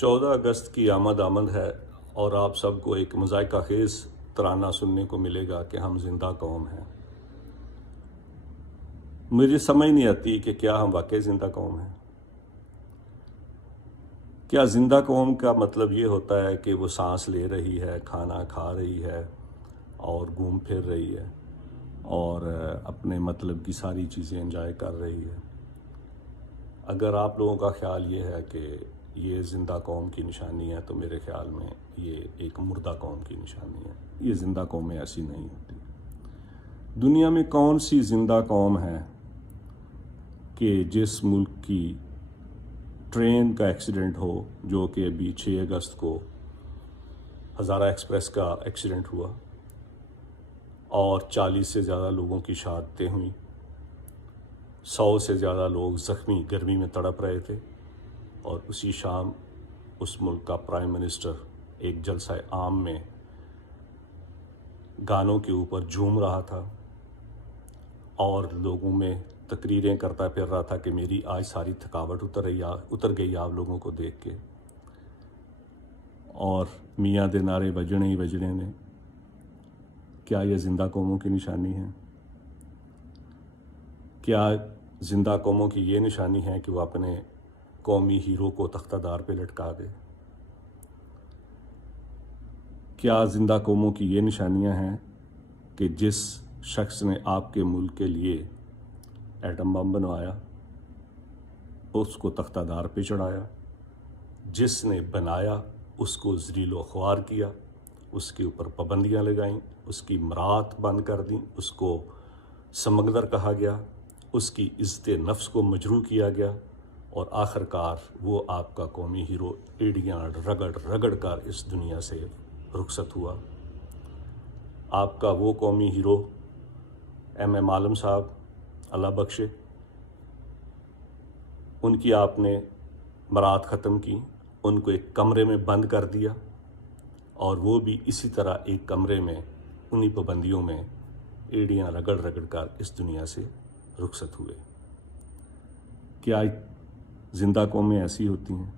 14 اگست کی آمد ہے اور آپ سب کو ایک مذائقہ خیز ترانہ سننے کو ملے گا کہ ہم زندہ قوم ہیں۔ مجھے سمجھ نہیں آتی کہ کیا ہم واقعی زندہ قوم ہیں۔ کیا زندہ قوم کا مطلب یہ ہوتا ہے کہ وہ سانس لے رہی ہے، کھانا کھا رہی ہے اور گھوم پھر رہی ہے اور اپنے مطلب کی ساری چیزیں انجوائے کر رہی ہے؟ اگر آپ لوگوں کا خیال یہ ہے کہ یہ زندہ قوم کی نشانی ہے تو میرے خیال میں یہ ایک مردہ قوم کی نشانی ہے۔ یہ زندہ قومیں ایسی نہیں ہوتی۔ دنیا میں کون سی زندہ قوم ہے کہ جس ملک کی ٹرین کا ایکسیڈنٹ ہو، جو کہ ابھی 6 اگست کو ہزارہ ایکسپریس کا ایکسیڈنٹ ہوا اور 40 سے زیادہ لوگوں کی شہادتیں ہوئیں، 100 سے زیادہ لوگ زخمی گرمی میں تڑپ رہے تھے، اور اسی شام اس ملک کا پرائم منسٹر ایک جلسہ عام میں گانوں کے اوپر جھوم رہا تھا اور لوگوں میں تقریریں کرتا پھر رہا تھا کہ میری آج ساری تھکاوٹ اتر گئی آپ لوگوں کو دیکھ کے، اور میاں دے نعرے بجنے ہی بجنے نے۔ کیا یہ زندہ قوموں کی نشانی ہے؟ کیا زندہ قوموں کی یہ نشانی ہے کہ وہ اپنے قومی ہیرو کو تختہ دار پہ لٹکا دے؟ کیا زندہ قوموں کی یہ نشانیاں ہیں کہ جس شخص نے آپ کے ملک کے لیے ایٹم بم بنوایا اس کو تختہ دار پہ چڑھایا، جس نے بنایا اس کو ذلیل و خوار کیا، اس کے اوپر پابندیاں لگائیں، اس کی مراد بند کر دیں، اس کو سمگلر کہا گیا، اس کی عزت نفس کو مجروح کیا گیا، اور آخر کار وہ آپ کا قومی ہیرو ایڑیاں رگڑ رگڑ کر اس دنیا سے رخصت ہوا۔ آپ کا وہ قومی ہیرو ایم عالم صاحب، اللہ بخشے، ان کی آپ نے مراد ختم کی، ان کو ایک کمرے میں بند کر دیا، اور وہ بھی اسی طرح ایک کمرے میں انہی پابندیوں میں ایڑیاں رگڑ رگڑ کر اس دنیا سے رخصت ہوئے۔ کیا زندہ قومیں ایسی ہوتی ہیں؟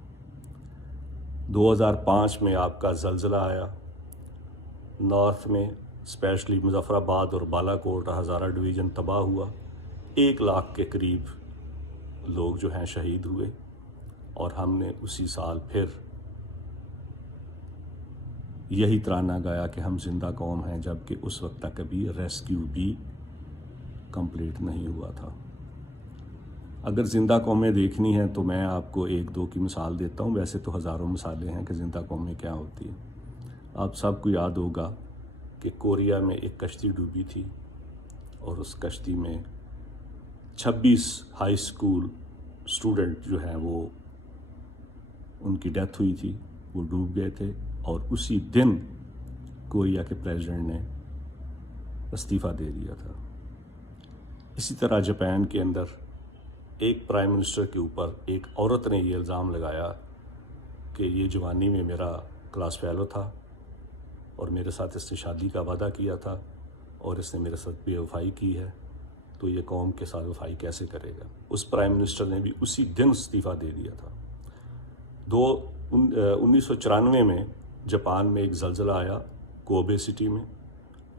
2005 میں آپ کا زلزلہ آیا، نارتھ میں اسپیشلی مظفر آباد اور بالا کوٹ ہزارہ ڈویژن تباہ ہوا، 1 لاکھ کے قریب لوگ جو ہیں شہید ہوئے، اور ہم نے اسی سال پھر یہی ترانہ گایا کہ ہم زندہ قوم ہیں، جبکہ اس وقت تک ابھی ریسکیو بھی کمپلیٹ نہیں ہوا تھا۔ اگر زندہ قومیں دیکھنی ہیں تو میں آپ کو 1-2 کی مثال دیتا ہوں، ویسے تو ہزاروں مثالیں ہیں کہ زندہ قومیں کیا ہوتی ہیں۔ آپ سب کو یاد ہوگا کہ کوریا میں ایک کشتی ڈوبی تھی، اور اس کشتی میں 26 ہائی اسکول اسٹوڈنٹ جو ہیں وہ ان کی ڈیتھ ہوئی تھی، وہ ڈوب گئے تھے، اور اسی دن کوریا کے پریزیڈنٹ نے استعفیٰ دے دیا تھا۔ اسی طرح جاپان کے اندر ایک پرائم منسٹر کے اوپر ایک عورت نے یہ الزام لگایا کہ یہ جوانی میں میرا کلاس فیلو تھا اور میرے ساتھ اس نے شادی کا وعدہ کیا تھا اور اس نے میرے ساتھ بے وفائی کی ہے، تو یہ قوم کے ساتھ وفائی کیسے کرے گا؟ اس پرائم منسٹر نے بھی اسی دن استعفیٰ دے دیا تھا۔ 1994 میں جاپان میں ایک زلزلہ آیا کوبے سٹی میں،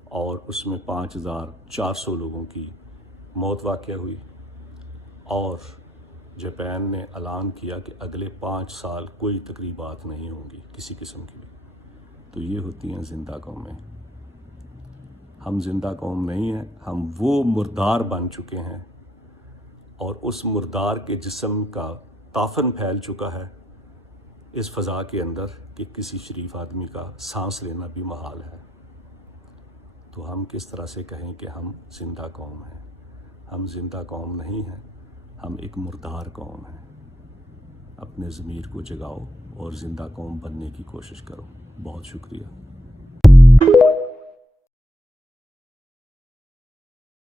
اور اس میں 5400 لوگوں کی موت واقع ہوئی، اور جاپان نے اعلان کیا کہ اگلے 5 سال کوئی تقریبات نہیں ہوں گی کسی قسم کی بھی۔ تو یہ ہوتی ہیں زندہ قومیں۔ ہم زندہ قوم نہیں ہیں، ہم وہ مردار بن چکے ہیں، اور اس مردار کے جسم کا تافن پھیل چکا ہے اس فضا کے اندر کہ کسی شریف آدمی کا سانس لینا بھی محال ہے۔ تو ہم کس طرح سے کہیں کہ ہم زندہ قوم ہیں؟ ہم زندہ قوم نہیں ہیں، ہم ایک مردار قوم ہیں۔ اپنے ضمیر کو جگاؤ اور زندہ قوم بننے کی کوشش کرو۔ بہت شکریہ۔